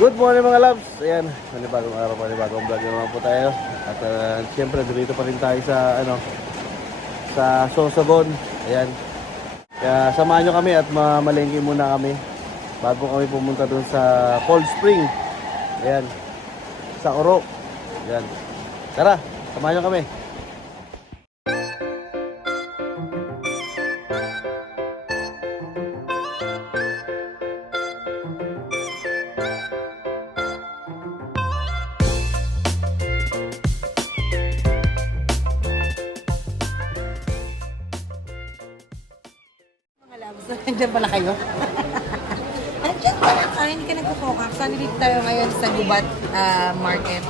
Good morning mga loves. Ayan, panibagong araw, panibagong vlog naman po tayo. At siyempre dito pa rin tayo sa sa Sorsogon. Ayan. Kaya samahan nyo kami at mamalengke muna kami bago kami pumunta dun sa Cold Spring. Ayan. Sa Oro. Ayan. Tara, samahan nyo kami. Nandiyan pala kayo? Nandiyan pala ka, hindi ka nagpo-focus. Saan dito tayo ngayon sa Gubat Market?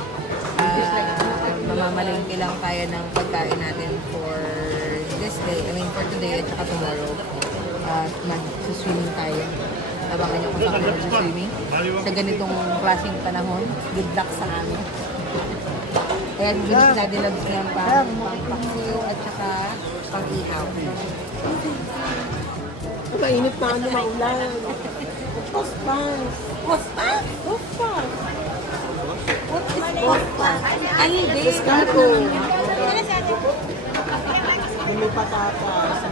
Mamamalingki lang tayo ng pagkain natin for this day. I mean, for today at saka tomorrow. Mag-swimming tayo. Abangan nyo kung saan tayo mag-swimming. Sa ganitong klaseng panahon, good luck sa amin. Kaya bibilis natin lang ng pang-paksiw at saka pang-ihaw. Mainit na ano, maulan. Pospas. Pospas? Pospas. What is pospas? Ay, hindi. Pescado. Yung may patatas.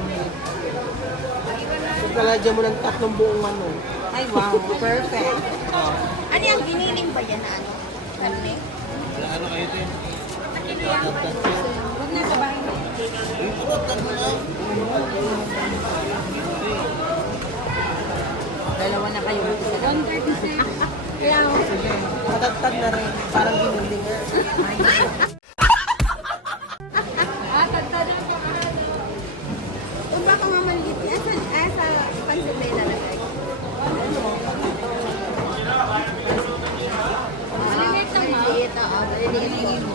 Pagkalagyan mo ng tatlong buong ano. Ay, wow. Perfect. Ano yung giniling ba yan? Ano? Karne? Ano kayo ito? Huwag na sa bahay mo. Dalawa na kayo. 130. Kaya ako, matatag na rin. Parang ginuling. Kung baka mamaliit niya, sa pansit na ilalagay. Maliliit lang ma? Maliliit, oo. Maliliit mo.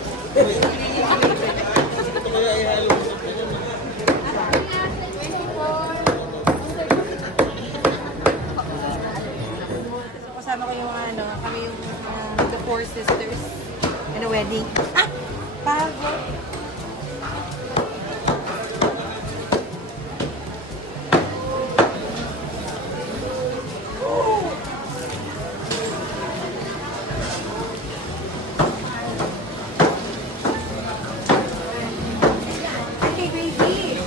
Kasama ko yung kami yung the four sisters in a wedding. Ah! Pagod. Okay, baby.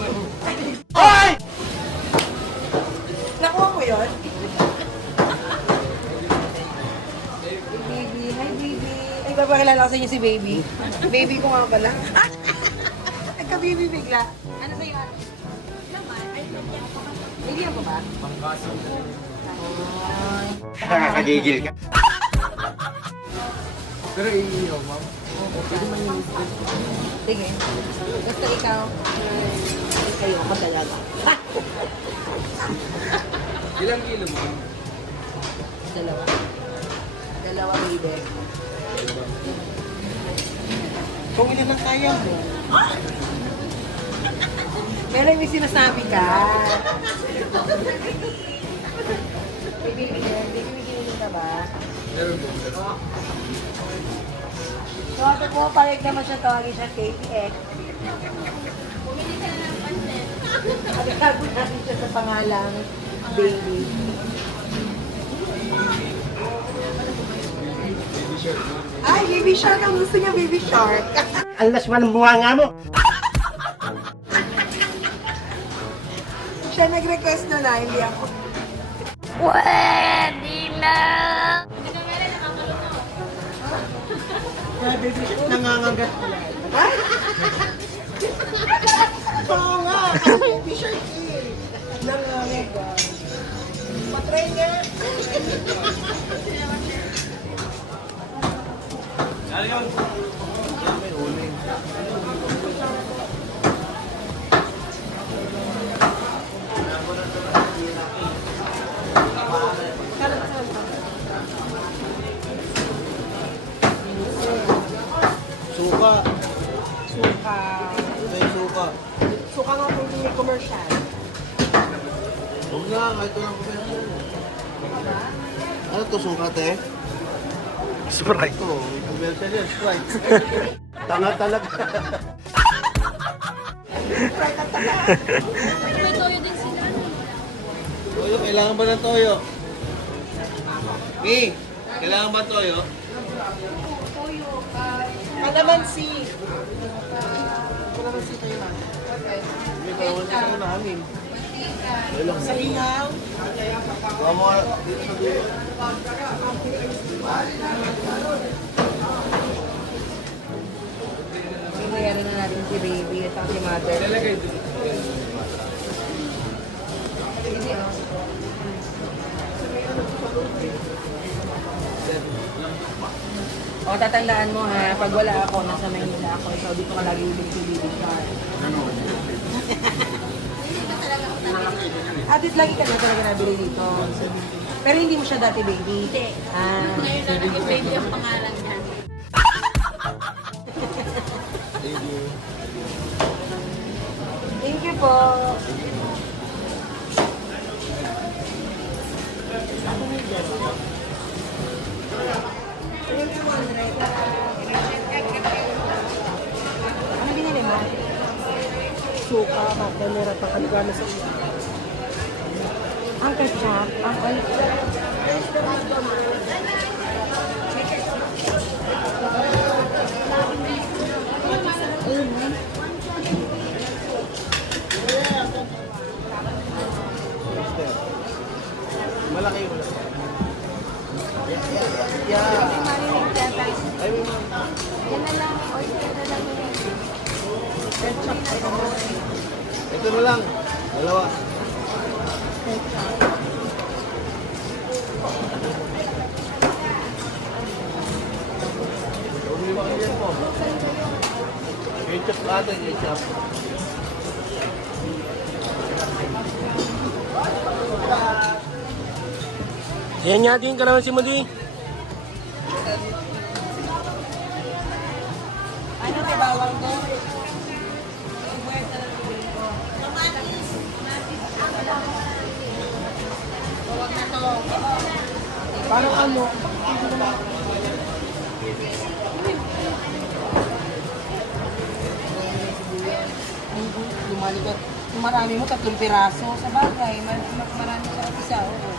Ay! Nakuha mo yun? Baby, hi baby. Ay, papakilala ko sa inyo si baby. Baby ko nga pala. Nagka-baby bigla. Ano sa'yo, ano? Bigyan ko ba? Pangkaso. Nakakagigil ka. Pero iiyaw, ma'am. Sige. Gusto ikaw? Kayo, madalaga. Ilang kilo, ma'am? Dalawa. Dalawa, baby. Kung ilan ang kaya mo. Pero may sinasabi ka. Bibigyan ka ba? Meron po. So, ate po, pahig naman siya, tawagin siya KPX. Pagkago natin siya sa pangalang baby. Ay, baby shark. Ang gusto niya, baby shark. Ang lasman ng bunga nga mo. Siya nag-request na hindi ako. Kaya baby shark nangangagat. Oo nga, kasi baby shark eh. Nangangagat. Patry nga. Suka. Suka. May suka. Suka nga kung may commercial. Huwag na, kahit ito lang po yan. Ano to, suka te? Sprite. Ito, may commercial yan, Sprite. Tanga talaga. May toyo din sila. Toyo, kailangan ba ng toyo? Eh, Kailangan ba toyo? Kalamansi. Kalamansi tayo na. Hindi pa naman ito namin. Sa ingaw. Bayaran na natin si baby at saka si mother. O, tatandaan mo ha, pag wala ako, nasa Maynila ako, ikaw dito ka lagi bibili si baby car. Atit lagi ka na talaga nabili dito. Pero hindi mo siya dati baby. Hindi. Ah. Ngayon na naging baby ang pangalan niya. Thank you po. Ano binili mo? Suka, kakamera, pakalagana sa ingaw. Ang ketchup. Ang oil. Malaki yung Yan na lang. Oyster na lang. Ito na lang. Dalawa. Bumili ba kayo po? Ketchup ata, ketchup. Yan natin kalamansi mo di. Ano may bawang doon? Parang ano? Lumalikot. Kung marami mo, 3 piraso. Sa bagay, marami sa isa. Oo.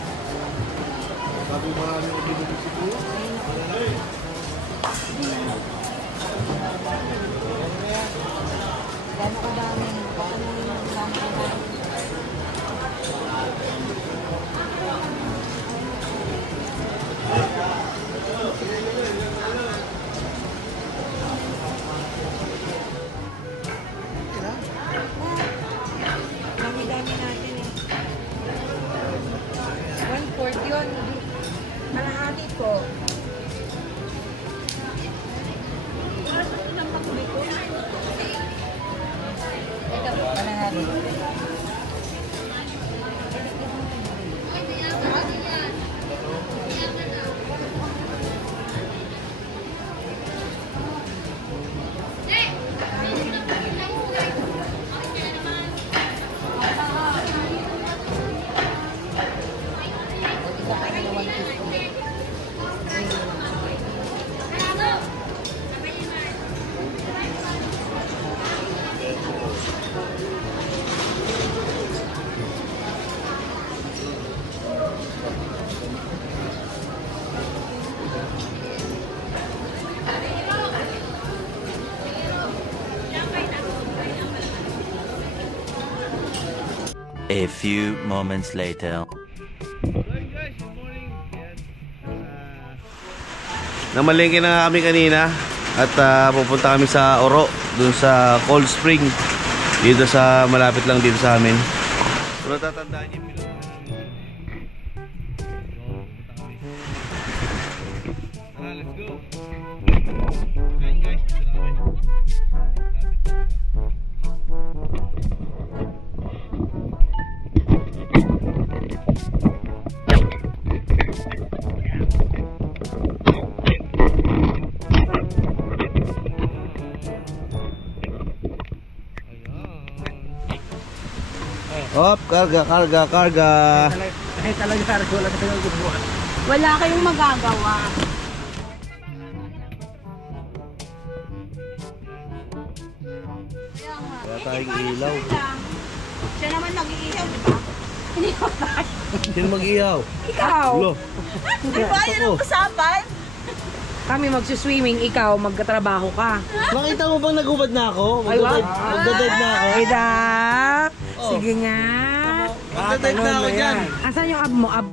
Sabi marami ko binili si Kuya. Gano'n ko dami. Pakunin mo gano'n ko dami. Dami-dami natin eh. 1/4 yun. Kalahati po. Ito, kalahati. Isa ka na 150. A few moments later. Namalengke na nga kami kanina at pupunta kami sa Oro, dun sa Cold Spring, dito sa malapit lang dito sa amin. Pero tatandaan niyo yung pinuntahan namin. So, pupunta kami. Tara, let's go. Ayan guys, dito na kami. Lapit na, diba? Hop, karga, karga, karga. Kahit talaga kargo lang tayo gumawa. Wala kayong magagawa. Wala tayong ilaw. Siya naman nag-iihaw, di ba? Sino mag-ihaw? Ikaw! Ulo. Di ba yun ang usapan? Kami magsuswimming, ikaw magkatrabaho ka. Nakita mo bang nagubad na ako? Ay, wow. Magdadive na ako. Ay, Dak! Oh. Sige nga. Magdadive na ako dyan. Asan yung ab mo? Ab?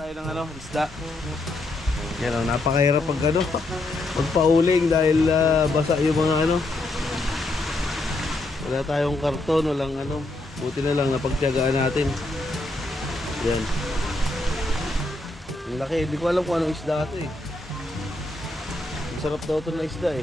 Tayo ng isda. Yan o, napakahirap pag pagpauling dahil basa yung mga wala tayong karton, walang buti na lang napagtiyagaan natin. Yan. Ang laki, hindi ko alam kung anong isda ito eh. Masarap daw ito na isda eh.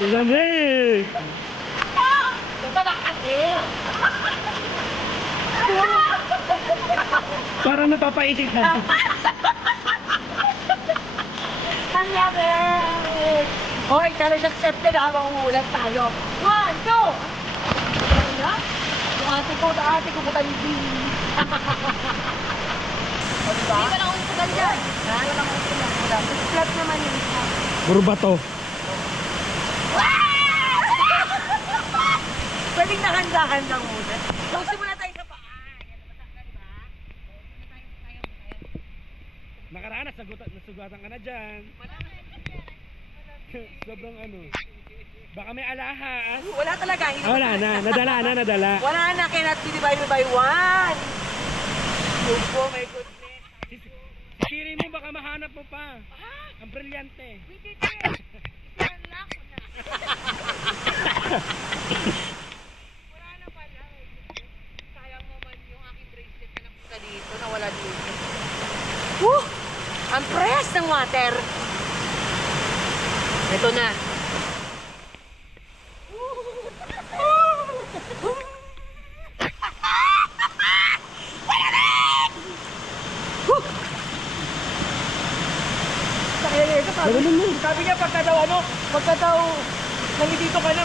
Lamig! Parang napapaisip na. Ang lamig! Hoy, challenge accepted habang umuulan tayo. 1, 2! Yung ate ko matandi. Hindi ba na akong sugal dyan? Ha? Wala akong sugal. Flat naman yun. Puro bato. Pwedeng nakanda-handang muna. Pusin muna tayo sa paa. Nakaraan, nasugatan ka na dyan. Sobrang baka may alahas. Wala talaga. Wala na, nadala. Wala na, cannot be divided by 1. Oh my goodness. Siri mo, baka mahanap mo pa. Ang brilyante. Wala na pala. Sayang naman yung aking bracelet na napunta dito, nawala dito. Woo! Ang press ng water. Ito na. Sabi niya pagka daw nandito ka na,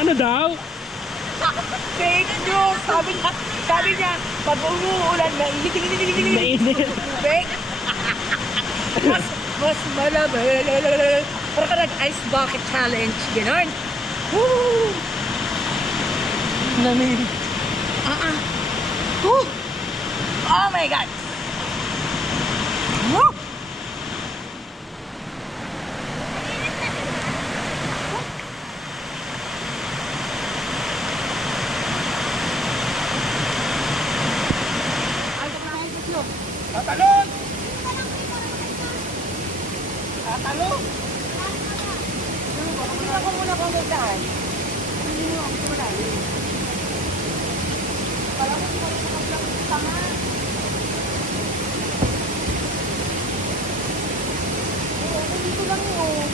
Ano daw? fake news. Sabi niya, pag umuulan, Mainit. tubig. Mas malamig. Parang ka nag-ice bucket challenge. Ganon. Woo! Lamig. Woo! Oh my God! Woo! Tatalon! Tatalon! Hindi ako muna pumuntahan. Hindi mo ako pumuntahan. Parang ko sa tama. Dito lang yun.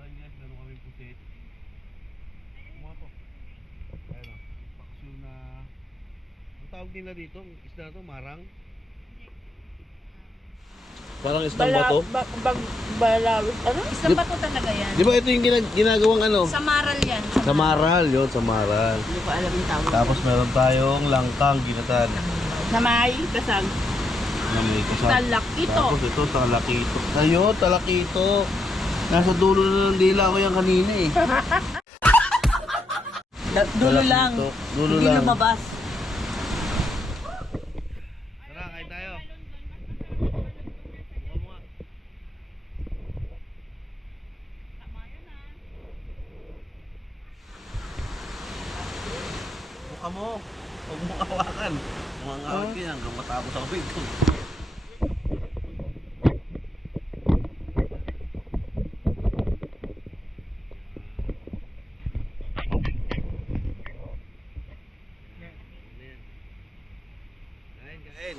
Ayan guys, meron kami pusit. Mga to. Ayan o. Paksyo na... Ang tawag nila dito, isda na to, marang. Parang isdang bato. Balawit. Ano? Isang bato talaga yan. Di ba ito yung ginagawang ano? Sa maral yan. Sa maral, yun, sa maral. Hindi ko alam yung tawag. Tapos meron tayong langkang ginatan. Na may kasag. Na may kasama. Talakito. Tapos ito, talakito. Ayun, talakito. Nasa dulo na ng dila ko yan kanina eh. Dulo lang. Dulo Hindi lang. lumabas. Tara, kain tayo. Buka mo. Huwag mo kawakan. Mga ngawit yan hanggang matapos ako ito. Kain, kain.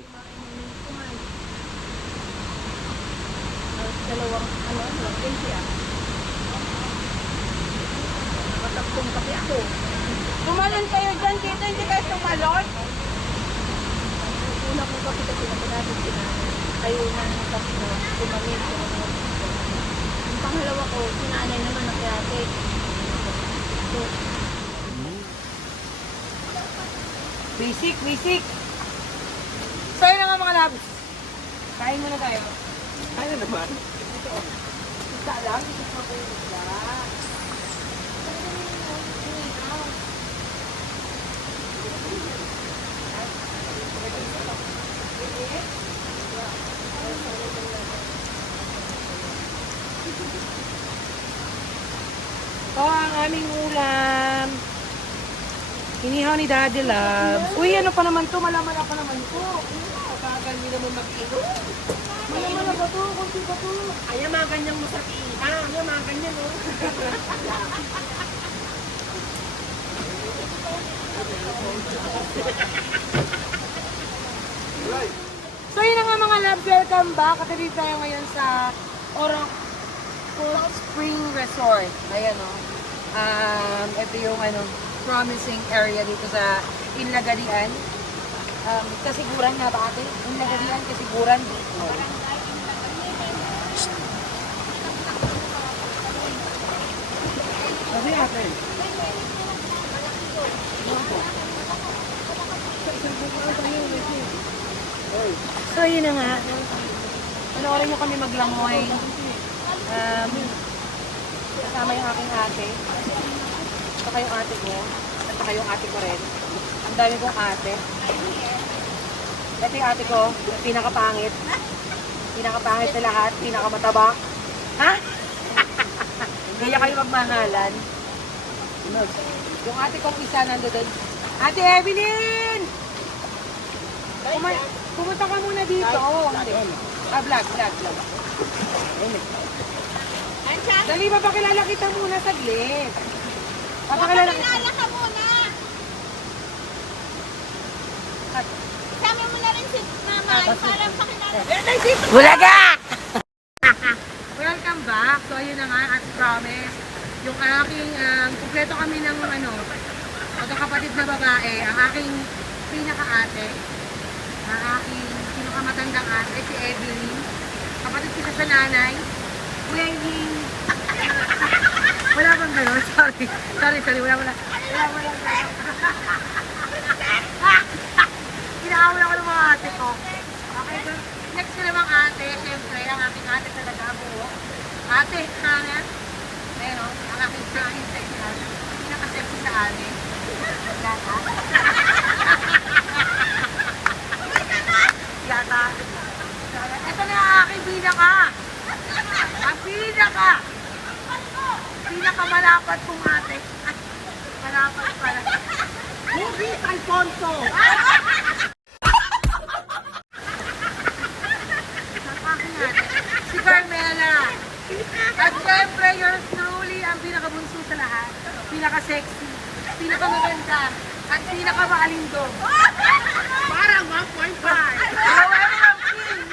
Dalawang, dalawang pinsi ah. Matapong kape ako. Tumalon kayo dyan, kita hindi kayo tumalon. Una kong kape kasi natin ayaw na ng kape na tumalin. Yung pangalawa ko, sinanay naman na kayate. Basic, basic. So yun na nga mga labs. Kain muna tayo. Kain na naman. Isa lang, isa pa ko yung isa. Ito ang aming ulam. Inihaw ni Daddy Love. Uy, ano pa naman to? Malamala pa naman to. Kagal niyo naman mag-ino. Malamala ba to? Kunti ba to? Ay, mga ganyang mo sa tina. Ay, mga ganyan, oh. So yun na nga mga loves, welcome back. Katabi tayo ngayon sa Orong Cold Spring Resort. Ayan o. Ito yung promising area dito sa Inlagadian. Kasiguran nga ba ate? Inlagadian, Kasiguran. Sabi ate. So yun na nga. Panoorin nyo kami maglangoy. Kasama yung aking ate. Saka yung ate ko. At saka yung ate ko rin. Ang dami kong ate. Ito yung ate ko. Pinakapangit. Pinakapangit na lahat. Pinakamataba. Ha? Kaya kayo magmahalan. Yung ate kong isa nandoon. Ate Evelyn! Pumunta ka muna dito. Vlog. Dali, papakilala kita muna saglit. Papakilala ka muna. Kasama mo na rin si Mama para pakilala. Bulaga! Welcome back. So, ayun na nga, as promised. Yung aking, kumpleto kami ng magkakapatid na babae. Ang aking pinaka-ate. Ang aking pinakamatandang ate, si Evelyn. Kapatid kita sa nanay. Kuya Evelyn. Wala bang gano'n? Sorry. Wala. Kinakaula ko ng mga ate ko. Okay, so, next ko namang ate, syempre, ang aking ate talaga buo. Ate, Hana. Ayun o, ang aking sexy ate. pinaka-sexy sa amin? Yata. Yata. Ito na ang aking pinaka. Ang pinaka-malapat kong ate. Malapat pala. Movies Alfonso. Si Carmela. At syempre, yours truly ang pinakabunso sa lahat. Pinaka-sexy, pinakamaganda, at pinakamakalindo. Parang 1.5. However, ang king.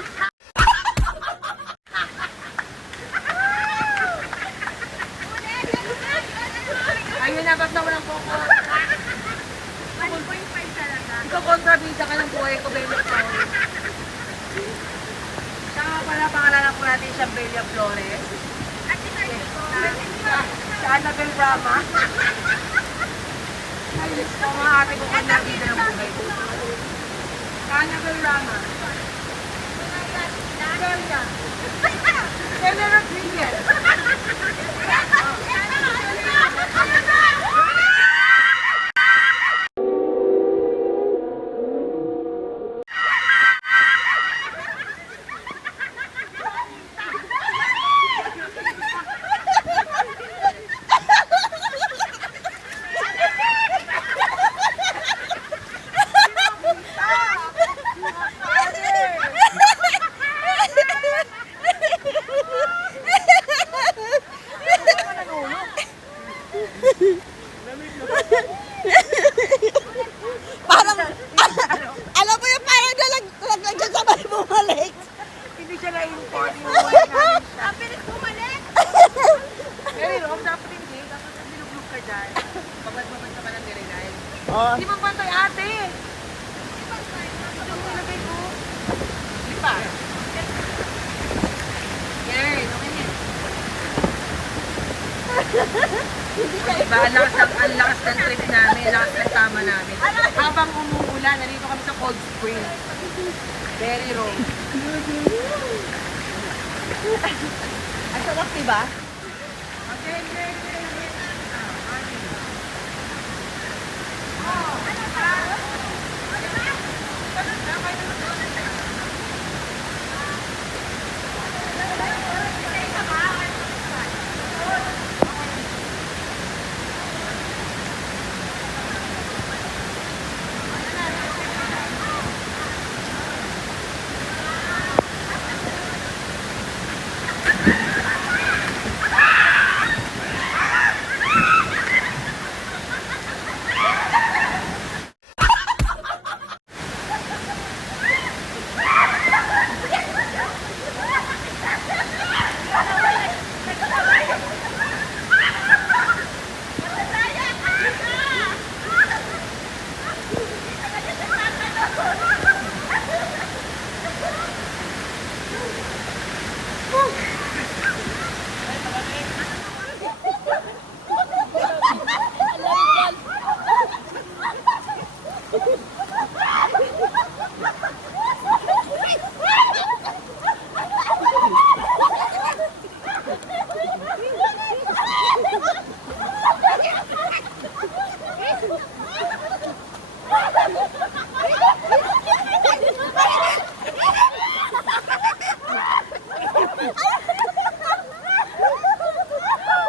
Ayun na, basta walang focus. 1.5 talaga. Ikaw kontrabida ka ng buhay ko, Bella Flores. Saka pala pangalanan ko natin siyang Bella Flores. Si Annabel Rama. Ayos ko mga ate ko kontrabida ng buhay ko. Si Annabel Rama. Delia. Delia Rodriguez. Alam mo yung parang nalaglag dyan sa may bumalik. Hindi siya na-import. Inuwi namin siya. Ang bilis bumalik. Pero dapat hindi. Dapat nilublog ka dyan. Babad-babad ka pa ng dire-dire. Oh, Hindi mo pantay ate. Ito mo ilagay ko. Hindi pa. Yan. Okay yan. Diba? Ang lakas ng trip namin. Ang lakas ng tama namin. Habang umuulan, nandito kami sa Cold Spring. Very raw. Ang sarap, diba? Okay, okay, okay.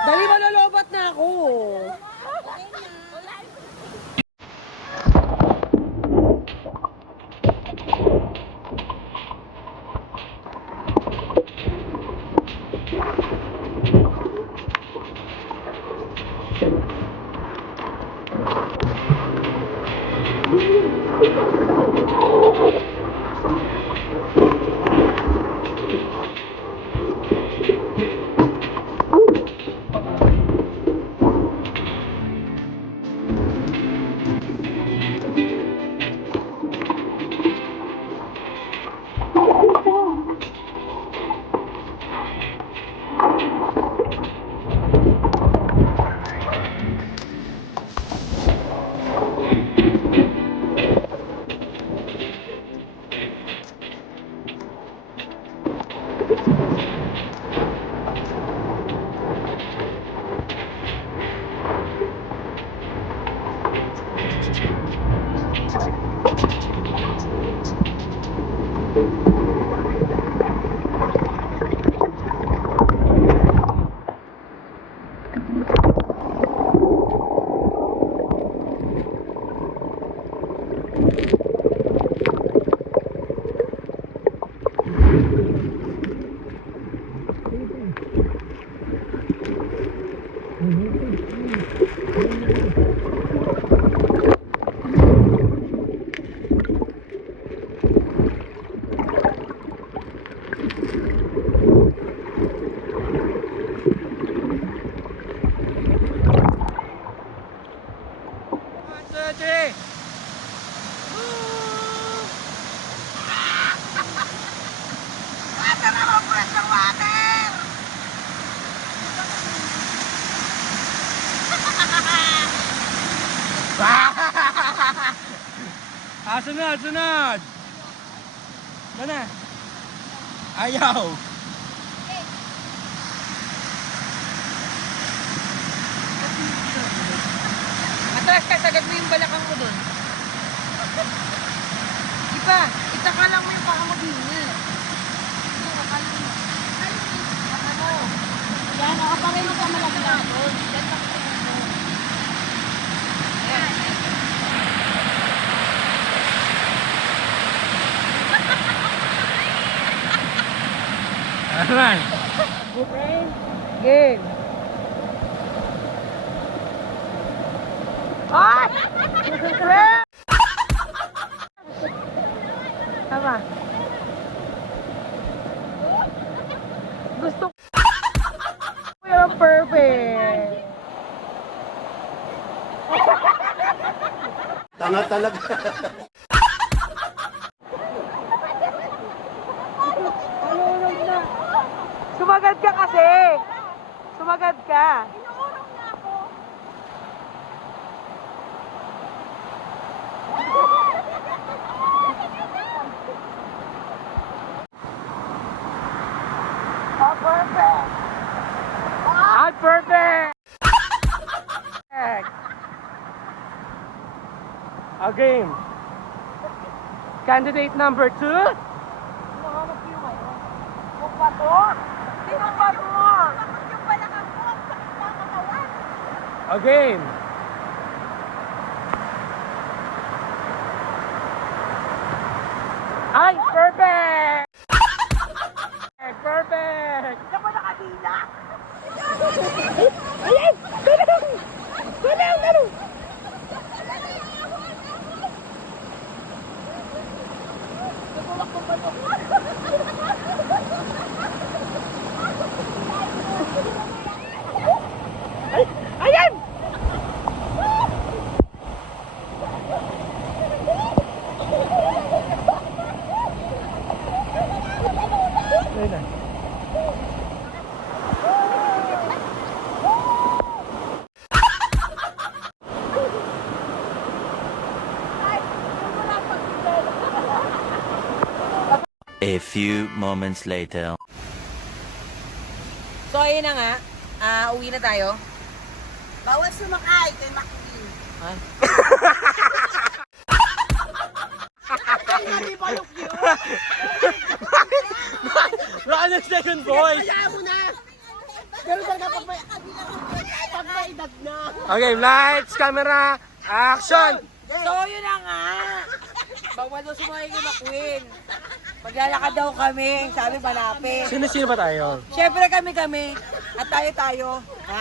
Dali, malolobat na ako. Sunod, sunod! Sana? Ayaw! Atras ka, sagad mo yung balakang mo dun. Iba, itaka lang mo yung paa mo din. Yan, nakaparin mo ka malaglag. Yan pa Alright! Game. Ay! Tama. Gusto ko yung perfect. Tanga talaga. Sumagad ka kasi. Sumagad ka. Ah, perfect! A game. Candidate number 2. A game. Ay, perfect! Perfect! A few moments later. So, ayun na nga. Uwi na tayo. Bawal sumakay kay Makiling. Ha? Baka na second voice. Okay, lights, camera, action! So, yun na nga. Bawal daw sumakay kay McQueen. Maglalakad daw kami. Sabi, malapit. Sino-sino ba tayo? Siyempre kami. At tayo. Ha?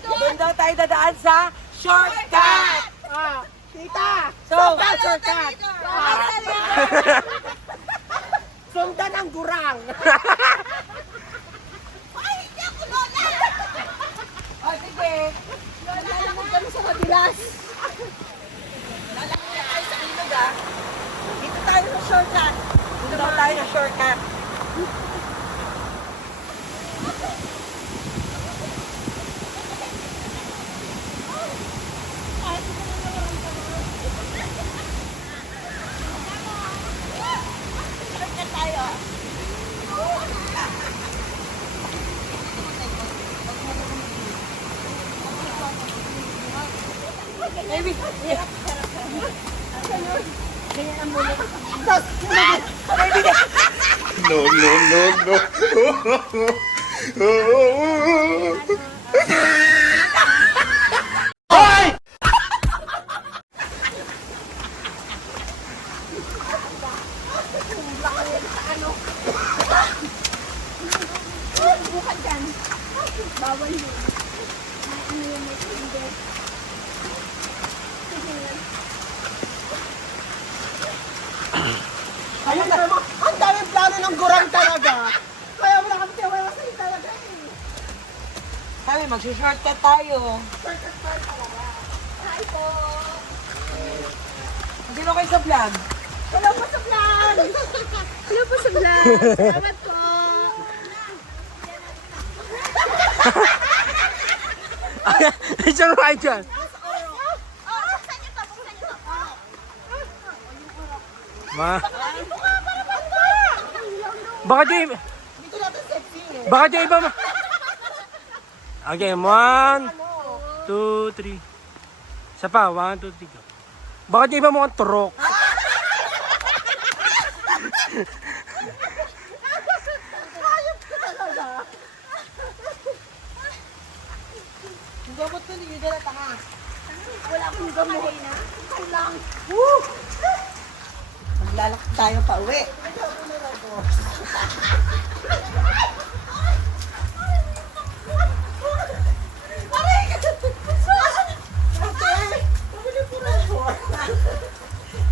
Doon daw tayo dadaan sa shortcut. Tita! So, shortcut. Sundan ang gurang! Ay, hindi ako lola! O, sige. Lola naman kami sa mabilis. Lalakad tayo sa ilog, ha? Dito tayo sa shortcut. Dito daw tayo sa shortcut. Bukan dyan. Bawal yun. Ano yun, may finger. Ayun na naman, ang daming plano ng gurang talaga. Kaya wala kami tiwala sa'yo talaga eh. Sabi, magsushortcut tayo. Hi po! Sino kayo sa vlog? Hello po sa vlog! Hello po sa vlog! Salamat po! Diyan right dyan. Oh, buksan niyo to, buksan niyo Baka di... Dito natin sexy eh. Baka di iba mo. Okay, 1, 2, 3. Isa pa, 1, 2, 3. Go. Baka di iba mo ang turok. Ayop ka talaga. Yung gamot ko, hindi nyo na tanga. Wala akong gamot. Ito lang. Woo! Maglalakad tayo pa uwi.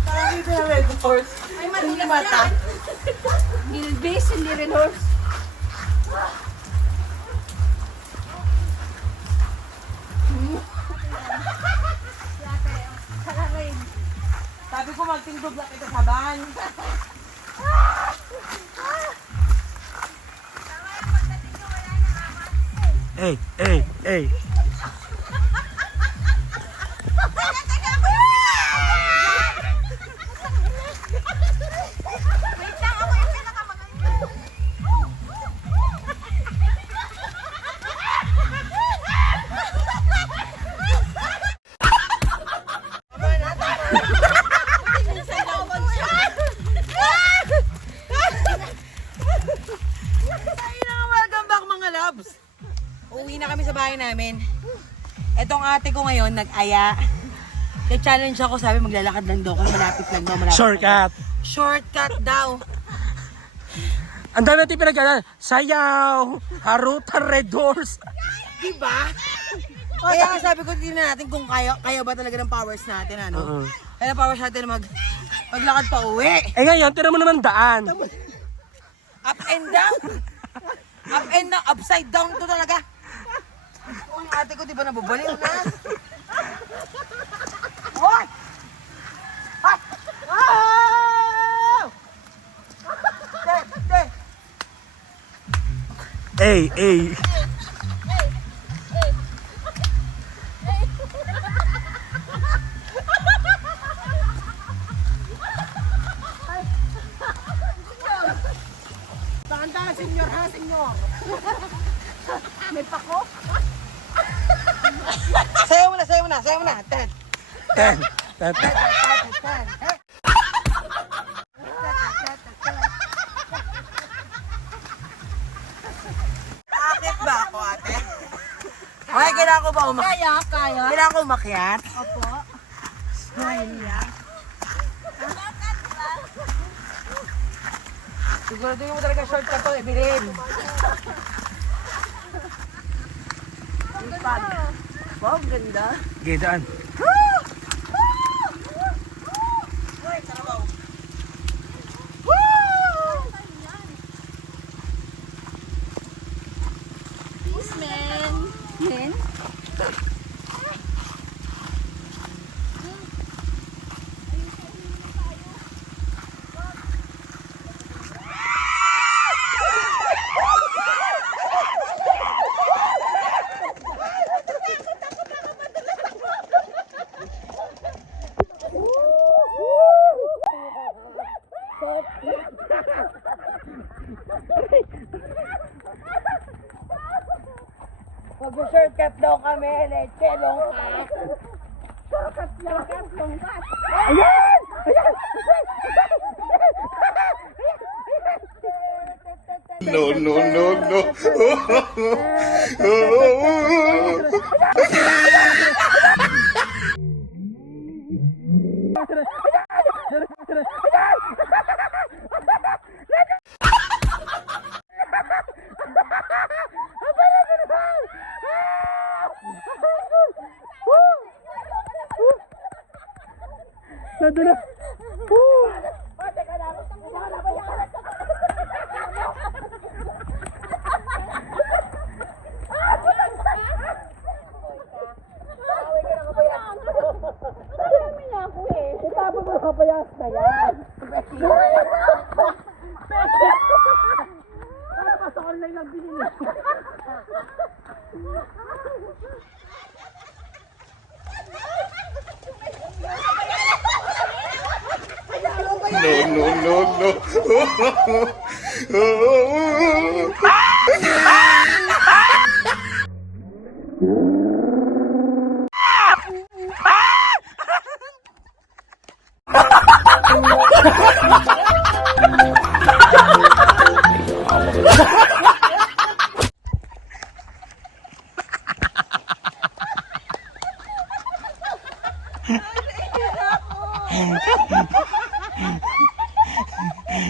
Parang ito yung red horse. Ay, madulas Hindi mata. yan. Gilbis, hindi rin horse. Sabi ko magtindog lang ito sa van. Hey, hey, hey. Wait lang, ako yung pinakamagaling. Welcome back mga loves. Uuwi na kami sa bahay namin. Etong ate ko ngayon nag-aya. Nag-challenge ako, sabi maglalakad lang daw kung malapit lang daw. Malapit Shortcut. Lang. Shortcut daw. Ang dami natin pinagkalan. Sayaw, harutan, red horse. Diba? Kaya nga sabi ko, tingnan natin kung kaya ba talaga ng powers natin, ano? Oo. Kaya ng powers natin maglakad pa uwi. Eh ngayon, tira mo naman daan. Up and down. Up and down. Upside down to talaga. Ang ate ko, di ba nabubaliw na? Hoy! Hoy! Wow! Te, te. Hey, hey. Tanda, senyor ha, senyor. May pako. Sayaw mo na, sayaw mo na, sayaw mo na. Ten. 10. 10. Ten. Hey. Akit ba ako, ate? Okay, kailangan ko ba umakyat? Kaya. Kailangan ko umakyat? Opo. Siguro din mo talaga shortcut to, Evelyn. Wow, ang ganda. Gidaan. Uy, tarabaw. Peace, man. Men? Mag-shortcut daw kami, leche, longkat. Shortcut lang. Longkat. No, no, no, no. Nadala. No,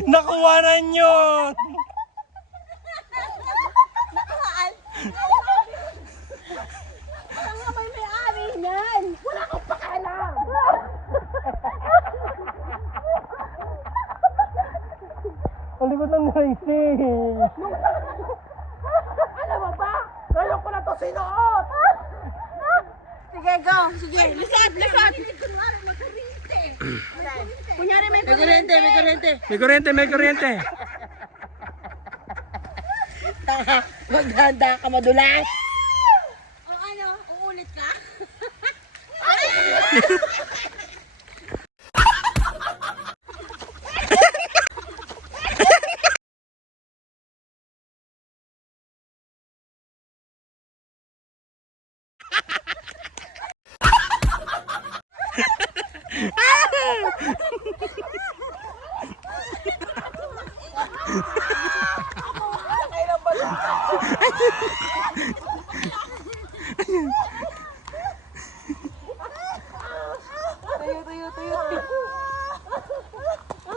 Nakuha na yun! Ang may may-ari niyan. Wala kang pakialam. Ang likod ng racing. Alam mo ba? Ngayon ko na to sinuot. Sige, go. Sige. Lisot, lisot. Kunwari, magkarinte. Kunyari may May kuryente, may kuryente. May kuryente, may kuryente. Tanga, maghanda ka madulas. O ano, uulit ka?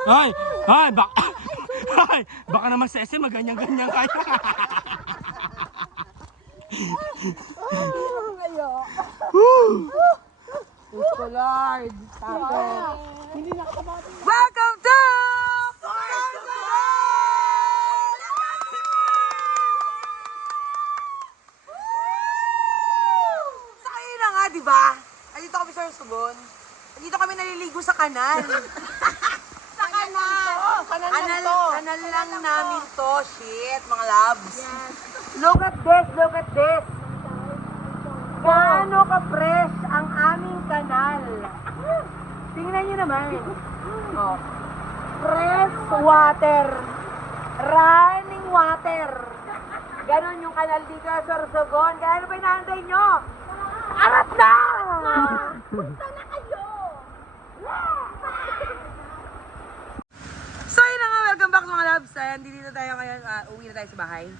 Ay, ay, baka, ay, baka naman sa SM maganyan-ganyan kayo. Diyos ko, Lord. Tapos. Welcome to sa kayo na nga, di ba? Andito kami sa Sorsogon. Andito kami naliligo sa kanal. Sa kanal. Kanal lang namin to. Shit, mga loves. Look at this, look at this. Gaano ka-fresh ang aming kanal. Tingnan nyo naman. Oh. Fresh water. Running water. Ganon yung kanal dito sa Sorsogon. Kaya ano ba inaantay nyo? Arat na! Punta na kayo. So yun na nga, welcome back mga loves. Ayan, dito tayo ngayon, uwi na tayo sa bahay.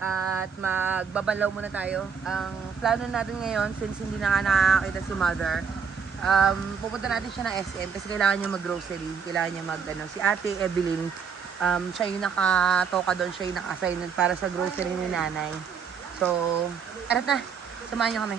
At magbabanlaw muna tayo. Ang plano natin ngayon, since hindi na nga nakakita si mother, pupunta natin siya ng SM kasi kailangan niya mag-grocery. Kailangan niya si Ate Evelyn, siya yung nakatoka doon, siya yung naka-assign para sa grocery ni nanay. So, arat na, samahan niyo kami.